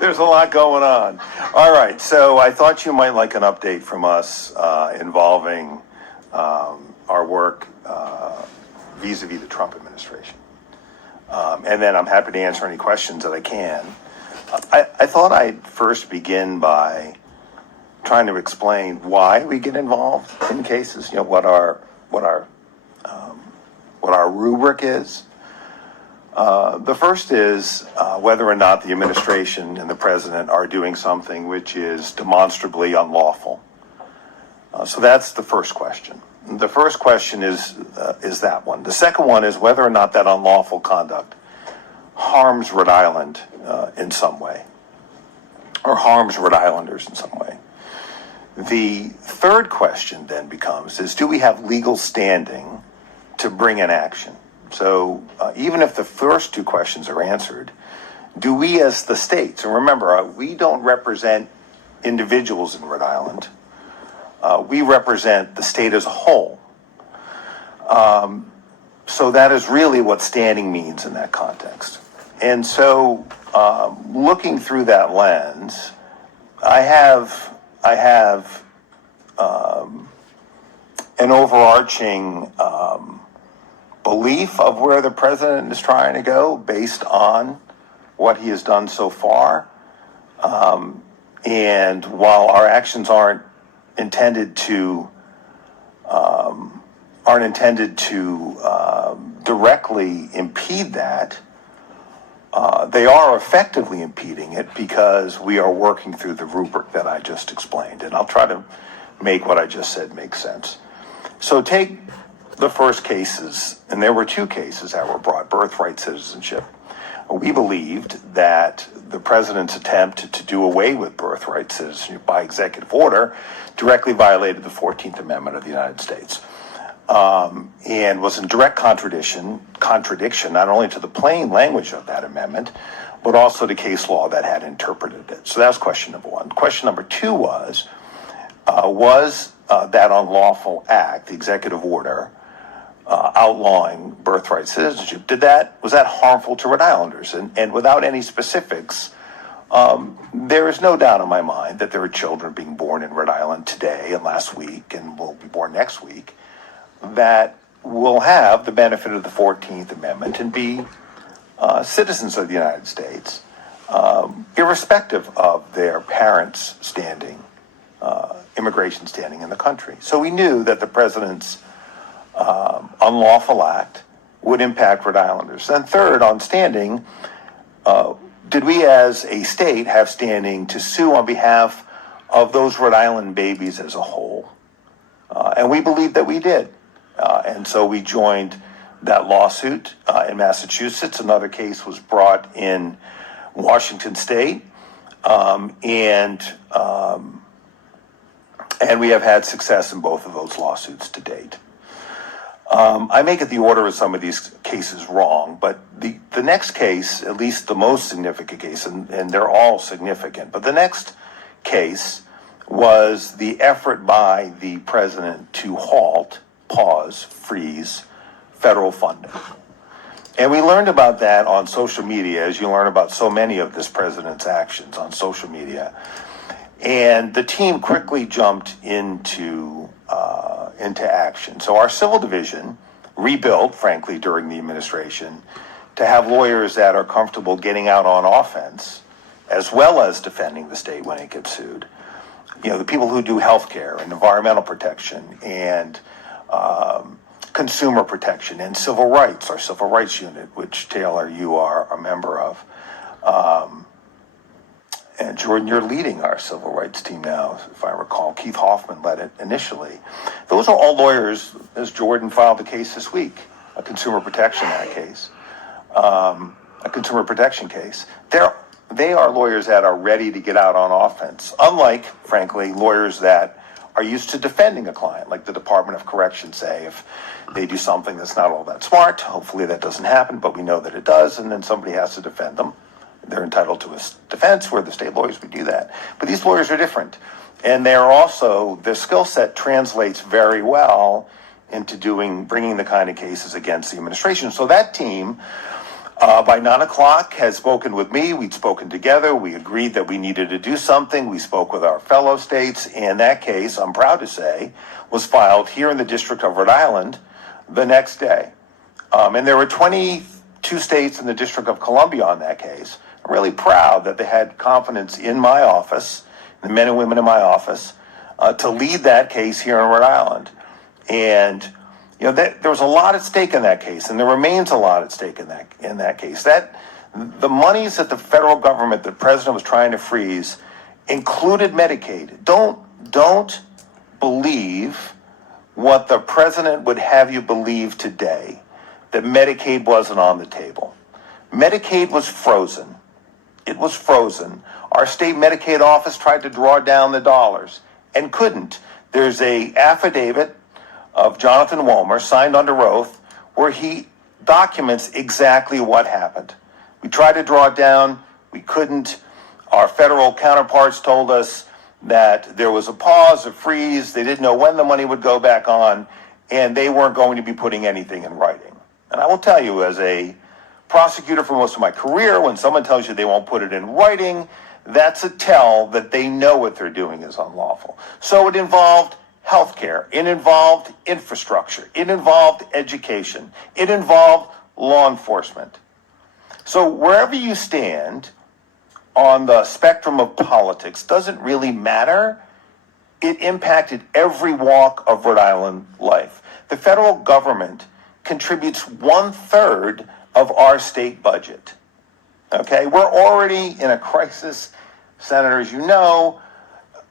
There's a lot going on. All right, so I thought you might like an update from us involving our work vis-a-vis the Trump administration. And then I'm happy to answer any questions that I can. I thought I'd first begin by trying to explain why we get involved in cases, what our rubric is. The first is whether or not the administration and the president are doing something which is demonstrably unlawful. So that's the first question. The first question is that one. The second one is whether or not that unlawful conduct harms Rhode Island in some way, or harms Rhode Islanders in some way. The third question then becomes, do we have legal standing to bring an action? So even if the first two questions are answered, do we as the states, and remember, we don't represent individuals in Rhode Island, we represent the state as a whole. So that is really what standing means in that context. And so looking through that lens, I have an overarching belief of where the president is trying to go based on what he has done so far. And while our actions aren't intended to directly impede that, they are effectively impeding it because we are working through the rubric that I just explained. And I'll try to make what I just said make sense. So take the first cases, and there were two cases that were brought, birthright citizenship. We believed that the president's attempt to do away with birthright citizenship by executive order directly violated the 14th Amendment of the United States. And was in direct contradiction not only to the plain language of that amendment, but also to case law that had interpreted it. So that's question number one. Question number two was that unlawful act, the executive order, outlawing birthright citizenship, was that harmful to Rhode Islanders? And without any specifics, there is no doubt in my mind that there are children being born in Rhode Island today and last week and will be born next week that will have the benefit of the 14th Amendment and be citizens of the United States, irrespective of their parents' standing, immigration standing in the country. So we knew that the president's unlawful act would impact Rhode Islanders. And third, on standing, did we as a state have standing to sue on behalf of those Rhode Island babies as a whole? And we believe that we did. And so we joined that lawsuit in Massachusetts. Another case was brought in Washington State. And we have had success in both of those lawsuits to date. I may get the order of some of these cases wrong, but the next case, at least the most significant case, and they're all significant, but the next case was the effort by the president to freeze federal funding. And we learned about that on social media, as you learn about so many of this president's actions on social media. And the team quickly jumped into action. So our civil division rebuilt, frankly, during the administration, to have lawyers that are comfortable getting out on offense, as well as defending the state when it gets sued. The people who do healthcare and environmental protection and consumer protection and civil rights, our civil rights unit, which Taylor, you are a member of. And Jordan, you're leading our civil rights team now, if I recall. Keith Hoffman led it initially. Those are all lawyers, as Jordan filed the case this week, a Consumer Protection Act case, a consumer protection case. They are lawyers that are ready to get out on offense, unlike, frankly, lawyers that are used to defending a client, like the Department of Corrections say, if they do something that's not all that smart, hopefully that doesn't happen, but we know that it does, and then somebody has to defend them. They're entitled to a defense where the state lawyers would do that. But these lawyers are different. And they're also, their skill set translates very well into bringing the kind of cases against the administration. So that team by 9 o'clock had spoken with me. We'd spoken together. We agreed that we needed to do something. We spoke with our fellow states. And that case, I'm proud to say, was filed here in the District of Rhode Island the next day. And there were 22 states in the District of Columbia on that case. I'm really proud that they had confidence in my office, the men and women in my office, to lead that case here in Rhode Island. And there was a lot at stake in that case, and there remains a lot at stake in that case. That the monies that the federal government, the president was trying to freeze, included Medicaid. Don't believe what the president would have you believe today, that Medicaid wasn't on the table. Medicaid was frozen. It was frozen. Our state Medicaid office tried to draw down the dollars and couldn't. There's a affidavit of Jonathan Wollmer, signed under oath, where he documents exactly what happened. We tried to draw it down. We couldn't. Our federal counterparts told us that there was a pause, a freeze. They didn't know when the money would go back on, and they weren't going to be putting anything in writing. And I will tell you, as a prosecutor for most of my career, when someone tells you they won't put it in writing, that's a tell that they know what they're doing is unlawful. So it involved healthcare, it involved infrastructure, it involved education, it involved law enforcement. So wherever you stand on the spectrum of politics doesn't really matter. It impacted every walk of Rhode Island life. The federal government contributes 1/3 of our state budget. Okay, we're already in a crisis. Senator, as you know,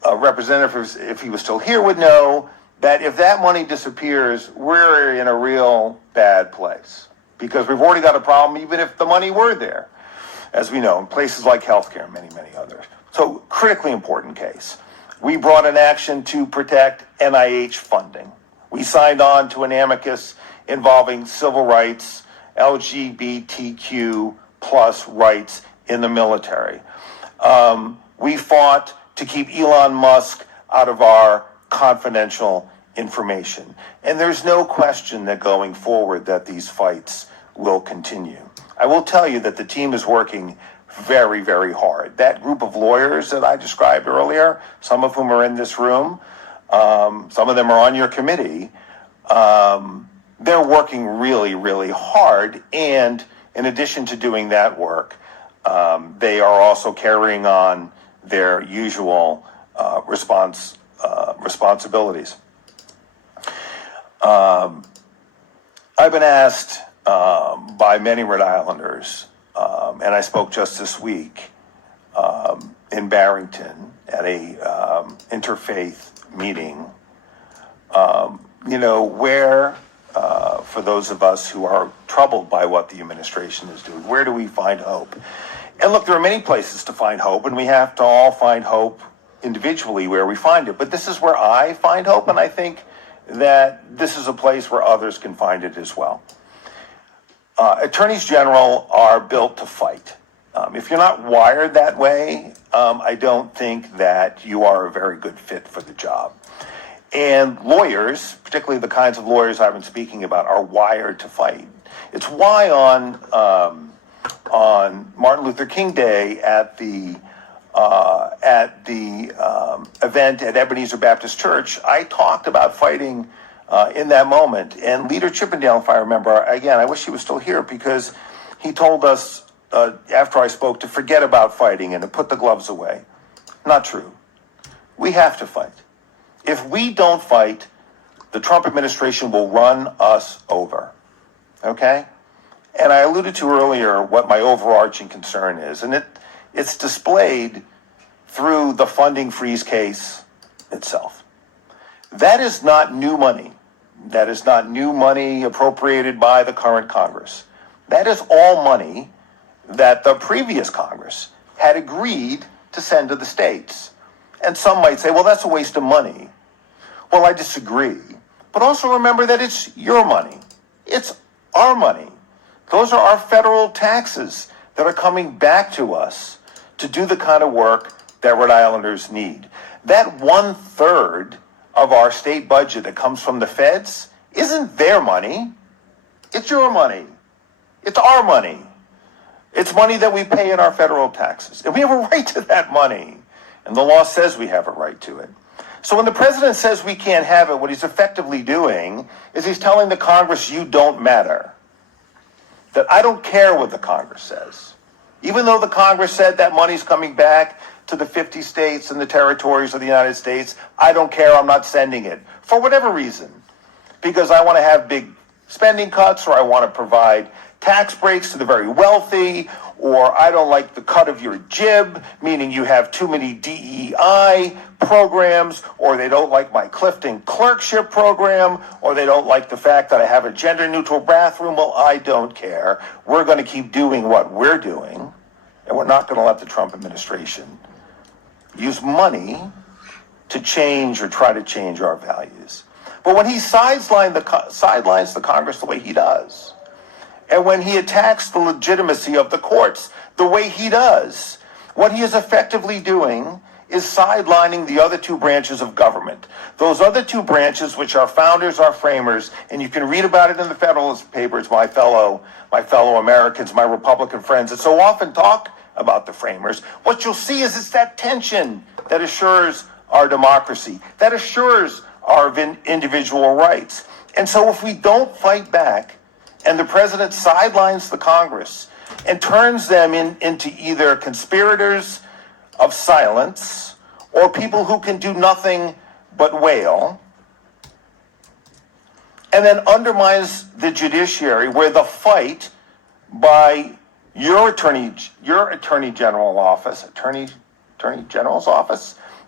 a representative, if he was still here, would know that if that money disappears, we're in a real bad place because we've already got a problem even if the money were there, as we know, in places like healthcare and many, many others. So, critically important case. We brought an action to protect NIH funding. We signed on to an amicus involving civil rights, LGBTQ plus rights in the military. We fought to keep Elon Musk out of our confidential information. And there's no question that going forward that these fights will continue. I will tell you that the team is working very, very hard. That group of lawyers that I described earlier, some of whom are in this room, some of them are on your committee, they're working really, really hard. And in addition to doing that work, they are also carrying on their usual responsibilities. I've been asked by many Rhode Islanders, and I spoke just this week in Barrington at a interfaith meeting, where, for those of us who are troubled by what the administration is doing, where do we find hope? And look, there are many places to find hope, and we have to all find hope individually where we find it. But this is where I find hope, and I think that this is a place where others can find it as well. Attorneys general are built to fight. If you're not wired that way, I don't think that you are a very good fit for the job. And lawyers, particularly the kinds of lawyers I've been speaking about, are wired to fight. It's why on Martin Luther King Day at the event at Ebenezer Baptist Church, I talked about fighting in that moment. And Leader Chippendale, if I remember, again, I wish he was still here because he told us after I spoke to forget about fighting and to put the gloves away. Not true. We have to fight. If we don't fight, the Trump administration will run us over. Okay? And I alluded to earlier what my overarching concern is, and it's displayed through the funding freeze case itself. That is not new money. That is not new money appropriated by the current Congress. That is all money that the previous Congress had agreed to send to the states. And some might say, well, that's a waste of money. Well, I disagree. But also remember that it's your money. It's our money. Those are our federal taxes that are coming back to us to do the kind of work that Rhode Islanders need. That 1/3 of our state budget that comes from the feds isn't their money. It's your money. It's our money. It's money that we pay in our federal taxes. And we have a right to that money. And the law says we have a right to it. So when the president says we can't have it, what he's effectively doing is he's telling the Congress, you don't matter. That I don't care what the Congress says. Even though the Congress said that money's coming back to the 50 states and the territories of the United States, I don't care, I'm not sending it. For whatever reason. Because I want to have big spending cuts, or I want to provide tax breaks to the very wealthy, or I don't like the cut of your jib, meaning you have too many DEI programs, or they don't like my Clifton clerkship program, or they don't like the fact that I have a gender-neutral bathroom. Well, I don't care. We're going to keep doing what we're doing, and we're not going to let the Trump administration use money to change or try to change our values. But when he sidelines the Congress the way he does, and when he attacks the legitimacy of the courts the way he does, what he is effectively doing is sidelining the other two branches of government. Those other two branches, which our founders, our framers, and you can read about it in the Federalist Papers, my fellow Americans, my Republican friends that so often talk about the framers. What you'll see is it's that tension that assures our democracy, that assures our individual rights. And so if we don't fight back, and the president sidelines the Congress and turns them into either conspirators of silence or people who can do nothing but wail, and then undermines the judiciary, where the fight by your attorney general's office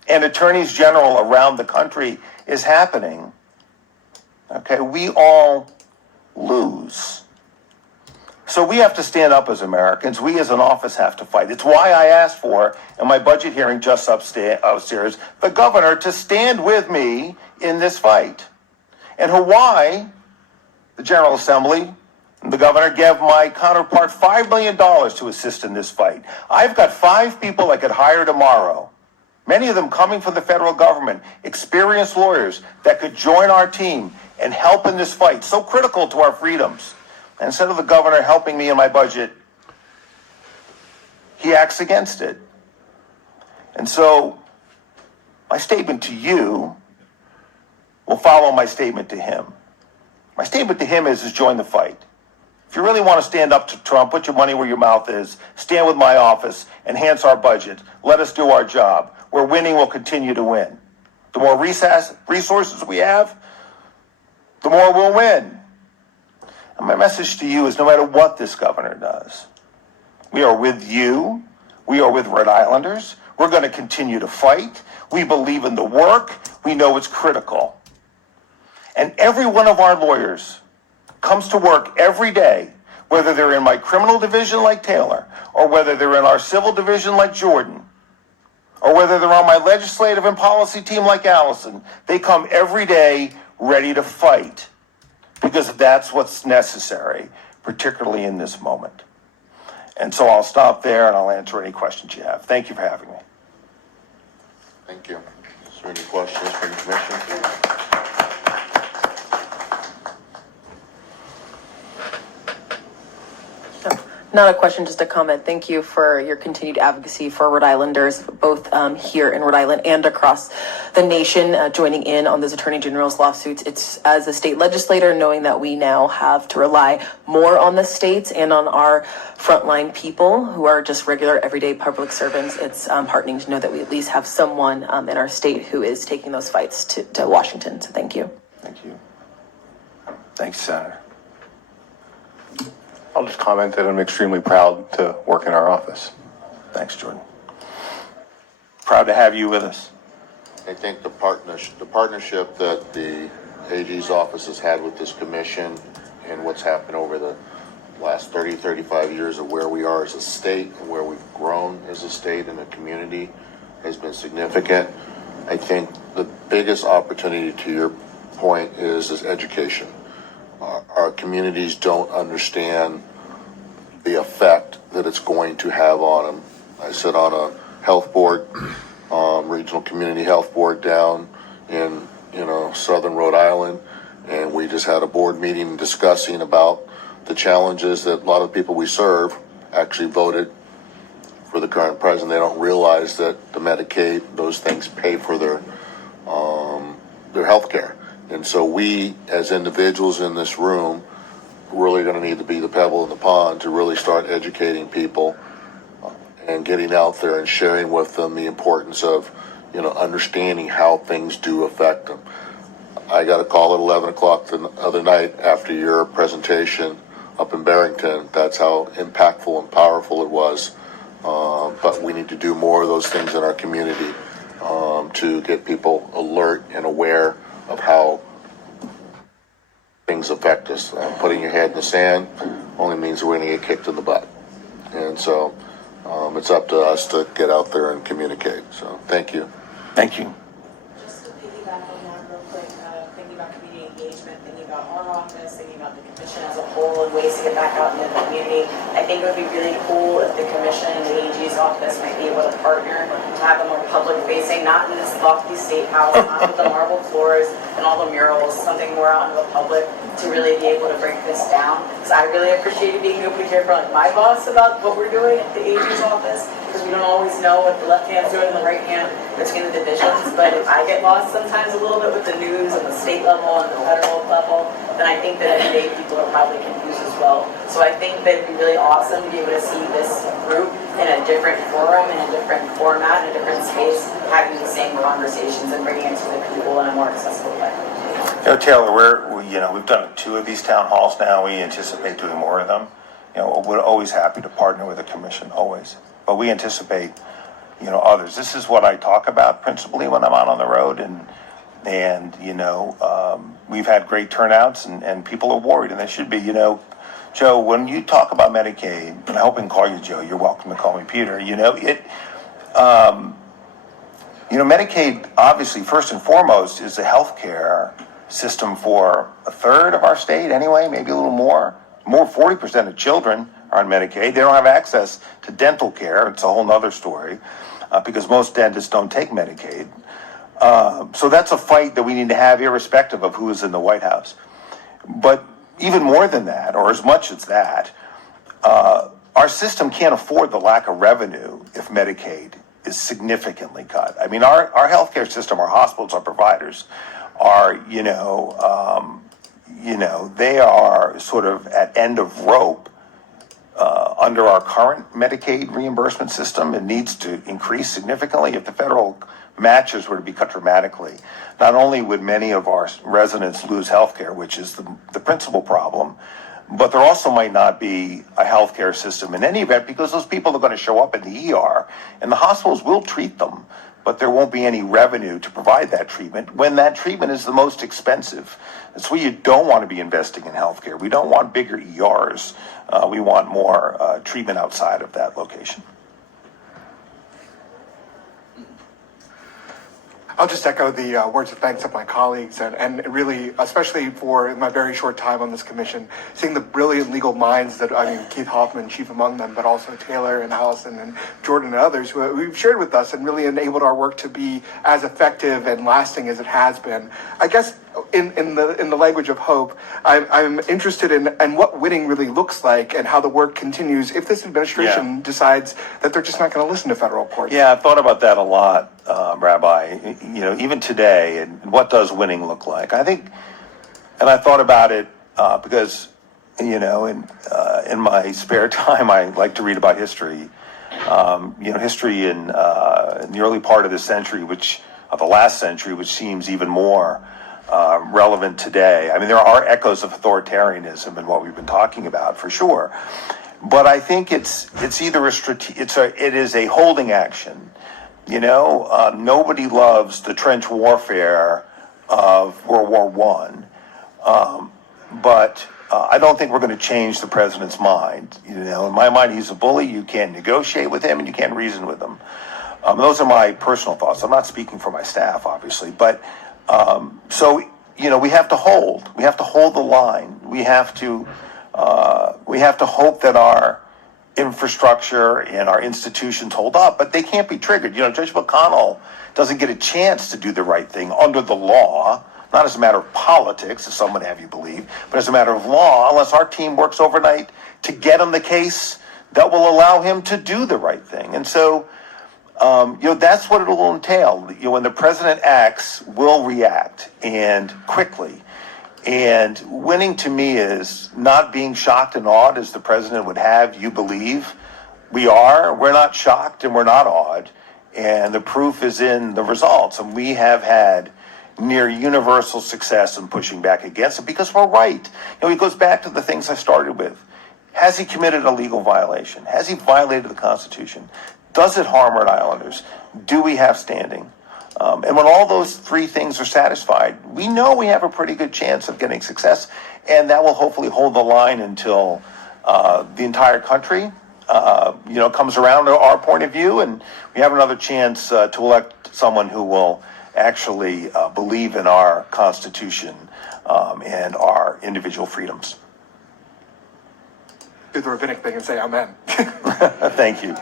and attorneys general around the country is happening, okay, we all lose. So we have to stand up as Americans. We as an office have to fight. It's why I asked for, in my budget hearing just upstairs, the governor to stand with me in this fight. And why the General Assembly, the governor, gave my counterpart $5 million to assist in this fight. I've got 5 people I could hire tomorrow, many of them coming from the federal government, experienced lawyers that could join our team and help in this fight, so critical to our freedoms. And instead of the governor helping me in my budget, he acts against it. And so my statement to you will follow my statement to him. My statement to him is join the fight. If you really want to stand up to Trump, put your money where your mouth is, stand with my office, enhance our budget, let us do our job. We're winning, we'll continue to win. The more resources we have, the more we'll win. And my message to you is no matter what this governor does, we are with you. We are with Rhode Islanders. We're going to continue to fight. We believe in the work. We know it's critical. And every one of our lawyers comes to work every day, whether they're in my criminal division like Taylor, or whether they're in our civil division like Jordan, or whether they're on my legislative and policy team like Allison. They come every day ready to fight, because that's what's necessary, particularly in this moment. And so I'll stop there and I'll answer any questions you have. Thank you for having me. Thank you. Is there any questions from the commission? Not a question, just a comment. Thank you for your continued advocacy for Rhode Islanders, both here in Rhode Island and across the nation, joining in on those Attorney General's lawsuits. It's, as a state legislator, knowing that we now have to rely more on the states and on our frontline people who are just regular, everyday public servants, it's heartening to know that we at least have someone in our state who is taking those fights to Washington. So thank you. Thank you. Thanks, Senator. I'll just comment that I'm extremely proud to work in our office. Thanks, Jordan. Proud to have you with us. I think the partnership that the AG's office has had with this commission and what's happened over the last 30, 35 years of where we are as a state and where we've grown as a state and a community has been significant. I think the biggest opportunity, to your point, is education. Our communities don't understand the effect that it's going to have on them. I sit on a health board, regional community health board down in southern Rhode Island, and we just had a board meeting discussing about the challenges that a lot of people we serve actually voted for the current president. They don't realize that the Medicaid, those things pay for their health care. And so we, as individuals in this room, really going to need to be the pebble in the pond to really start educating people and getting out there and sharing with them the importance of, understanding how things do affect them. I got a call at 11 o'clock the other night after your presentation up in Barrington. That's how impactful and powerful it was. But we need to do more of those things in our community to get people alert and aware of how things affect us. Putting your head in the sand only means we're going to get kicked in the butt. And so it's up to us to get out there and communicate. So thank you. Thank you. Just to piggyback on that real quick, thinking about community engagement, thinking about our office, thinking about the commission as a whole and ways to get back out into the community, I think it would be really cool if the commission and the AG's office might be able to partner to have a more public facing, not in this lofty state house, not with the marble floors and all the murals, something more out in the public to really be able to break this down. Because I really appreciated being able to hear from my boss about what we're doing at the AG's office, because we don't always know what the left hand's doing and the right hand between the divisions. But if I get lost sometimes a little bit with the news and the state level and the federal level, then I think that everyday people are probably confused as well. So I think that it'd be really awesome to be able to see this group in a different forum, in a different format, in a different space, having the same conversations and bringing it to the people in a more accessible way. Taylor, we've done 2 of these town halls now. We anticipate doing more of them. We're always happy to partner with the commission, always. But we anticipate, others. This is what I talk about principally when I'm out on the road, and we've had great turnouts, and people are worried, and they should be. Joe, when you talk about Medicaid, and I hope I can call you Joe. You're welcome to call me Peter. Medicaid, obviously, first and foremost, is the health care system for a third of our state anyway, maybe a little more. 40% of children are on Medicaid. They don't have access to dental care. It's a whole nother story because most dentists don't take Medicaid. So that's a fight that we need to have irrespective of who is in the White House. But even more than that, or as much as that, our system can't afford the lack of revenue if Medicaid is significantly cut. I mean, our healthcare system, our hospitals, our providers are, they are sort of at end of rope under our current Medicaid reimbursement system. It needs to increase significantly. If the federal matches were to be cut dramatically, not only would many of our residents lose health care, which is the principal problem, but there also might not be a healthcare system in any event because those people are going to show up in the ER and the hospitals will treat them, but there won't be any revenue to provide that treatment when that treatment is the most expensive. That's why you don't want to be investing in healthcare. We don't want bigger ERs. We want more treatment outside of that location. I'll just echo the words of thanks of my colleagues and really, especially for my very short time on this commission, seeing the brilliant legal minds Keith Hoffman, chief among them, but also Taylor and Allison and Jordan and others who've shared with us and really enabled our work to be as effective and lasting as it has been. I guess in the language of hope, I'm interested in what winning really looks like and how the work continues if this administration decides that they're just not going to listen to federal courts. Yeah, I've thought about that a lot, Rabbi. Even today, and what does winning look like? I think, and I thought about it because, in my spare time, I like to read about history. History in the early part of the century, of the last century, which seems even more relevant today. I mean, there are echoes of authoritarianism in what we've been talking about, for sure. But I think it's either it is a holding action. Nobody loves the trench warfare of World War I, but I don't think we're going to change the president's mind. In my mind, he's a bully. You can't negotiate with him, and you can't reason with him. Those are my personal thoughts. I'm not speaking for my staff, obviously, but we have to hold. We have to hold the line. We have to hope that our infrastructure and our institutions hold up, but they can't be triggered. Judge McConnell doesn't get a chance to do the right thing under the law, not as a matter of politics, as some would have you believe, but as a matter of law, unless our team works overnight to get him the case that will allow him to do the right thing. And so, that's what it will entail. When the president acts, we'll react, and quickly. And winning to me is not being shocked and awed as the president would have you believe. We are. We're not shocked and we're not awed. And the proof is in the results. And we have had near universal success in pushing back against it because we're right. It goes back to the things I started with. Has he committed a legal violation? Has he violated the Constitution? Does it harm Rhode Islanders? Do we have standing? And when all those three things are satisfied, we know we have a pretty good chance of getting success, and that will hopefully hold the line until the entire country, comes around to our point of view, and we have another chance to elect someone who will actually believe in our Constitution and our individual freedoms. Do the rabbinic thing and say amen. Thank you.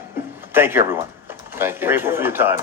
Thank you, everyone. Thank you. Grateful for your time.